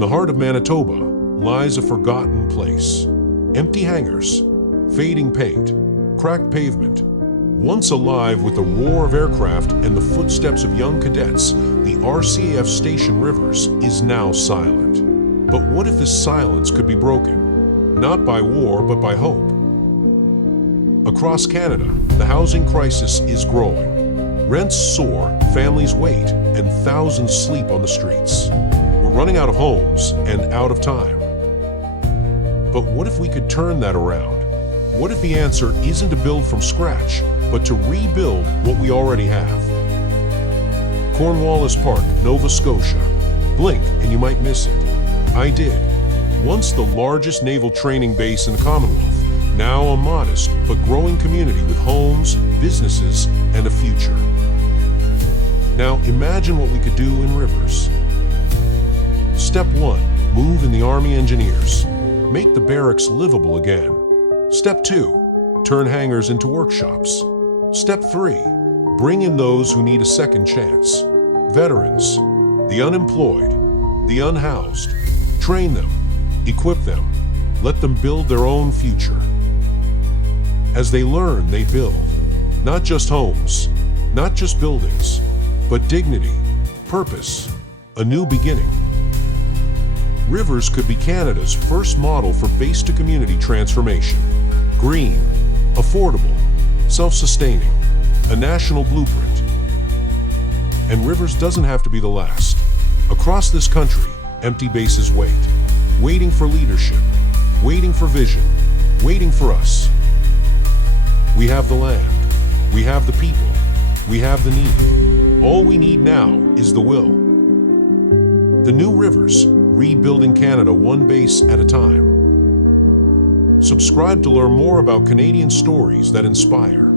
In the heart of Manitoba lies a forgotten place. Empty hangars, fading paint, cracked pavement. Once alive with the roar of aircraft and the footsteps of young cadets, the RCAF Station Rivers is now silent. But what if this silence could be broken? Not by war, but by hope. Across Canada, the housing crisis is growing. Rents soar, families wait, and thousands sleep on the streets. We're running out of homes and out of time. But what if we could turn that around? What if the answer isn't to build from scratch, but to rebuild what we already have? Cornwallis Park, Nova Scotia. Blink and you might miss it. I did. Once the largest naval training base in the Commonwealth, now a modest but growing community with homes, businesses, and a future. Now imagine what we could do in Rivers. Step 1. Move in the Army engineers. Make the barracks livable again. Step 2. Turn hangars into workshops. Step 3. Bring in those who need a second chance. Veterans, the unemployed, the unhoused. Train them, equip them, let them build their own future. As they learn, they build. Not just homes, not just buildings, but dignity, purpose, a new beginning. Rivers could be Canada's first model for base-to-community transformation. Green, affordable, self-sustaining, a national blueprint. And Rivers doesn't have to be the last. Across this country, empty bases wait. Waiting for leadership, waiting for vision, waiting for us. We have the land, we have the people, we have the need. All we need now is the will. The new Rivers, rebuilding Canada one base at a time. Subscribe to learn more about Canadian stories that inspire.